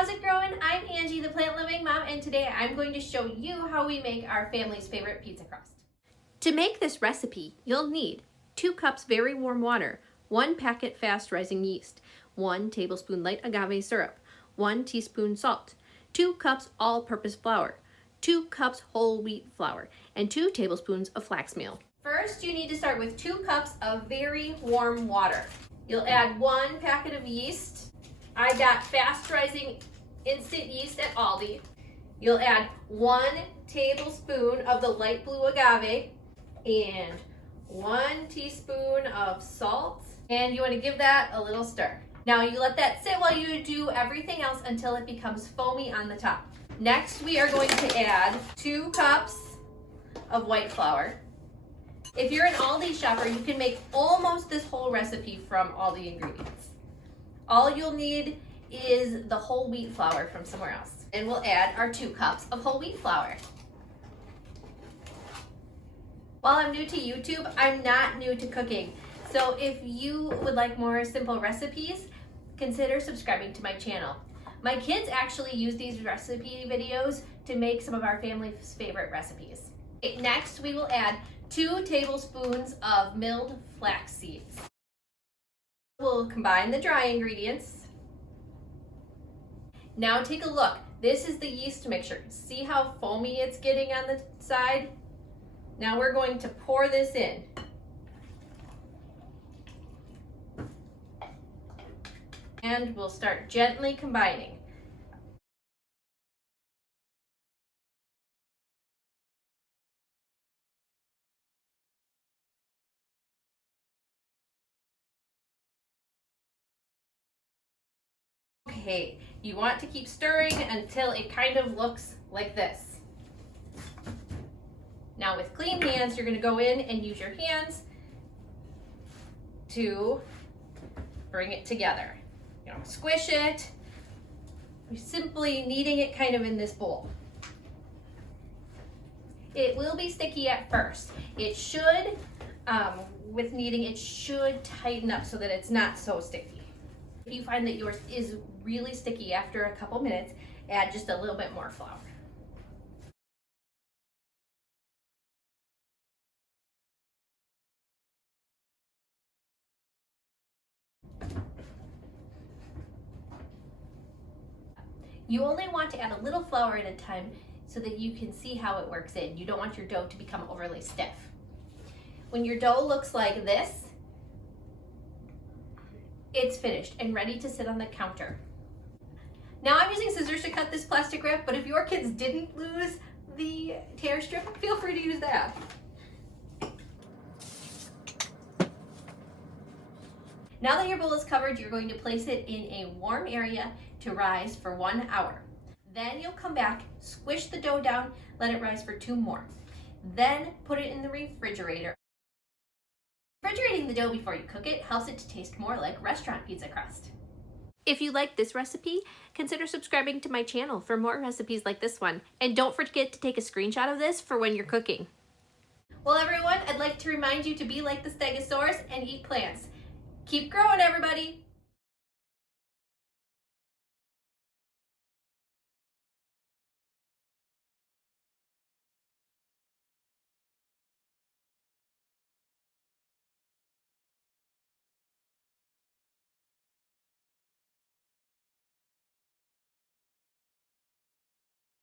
how's it growing? I'm Angie, the plant living mom, and today I'm going to show you how we make our family's favorite pizza crust. To make this recipe, you'll need 2 cups very warm water, 1 packet fast rising yeast, 1 tablespoon light agave syrup, 1 teaspoon salt, 2 cups all-purpose flour, 2 cups whole wheat flour, and 2 tablespoons of flax meal. First, you need to start with 2 cups of very warm water. You'll add 1 packet of yeast. I got fast rising instant yeast at Aldi. You'll add 1 tablespoon of the light blue agave and 1 teaspoon of salt. And you want to give that a little stir. Now you let that sit while you do everything else until it becomes foamy on the top. Next, we are going to add 2 cups of white flour. If you're an Aldi shopper, you can make almost this whole recipe from all the ingredients. All you'll need is the whole wheat flour from somewhere else. And we'll add our 2 cups of whole wheat flour. While I'm new to YouTube, I'm not new to cooking. So if you would like more simple recipes, consider subscribing to my channel. My kids actually use these recipe videos to make some of our family's favorite recipes. Next, we will add 2 tablespoons of milled flax seeds. We'll combine the dry ingredients. Now take a look. This is the yeast mixture. See how foamy it's getting on the side? Now we're going to pour this in. And we'll start gently combining. Okay, you want to keep stirring until it kind of looks like this. Now with clean hands, you're going to go in and use your hands to bring it together. You don't squish it. You're simply kneading it kind of in this bowl. It will be sticky at first. It should, with kneading, it should tighten up so that it's not so sticky. If you find that yours is really sticky after a couple minutes, add just a little bit more flour. You only want to add a little flour at a time so that you can see how it works in. You don't want your dough to become overly stiff. When your dough looks like this, it's finished and ready to sit on the counter. Now I'm using scissors to cut this plastic wrap, but if your kids didn't lose the tear strip, feel free to use that. Now that your bowl is covered, you're going to place it in a warm area to rise for 1 hour. Then you'll come back, squish the dough down, let it rise for 2 more. Then put it in the refrigerator. Refrigerating the dough before you cook it helps it to taste more like restaurant pizza crust. If you like this recipe, consider subscribing to my channel for more recipes like this one. And don't forget to take a screenshot of this for when you're cooking. Well everyone, I'd like to remind you to be like the Stegosaurus and eat plants. Keep growing, everybody!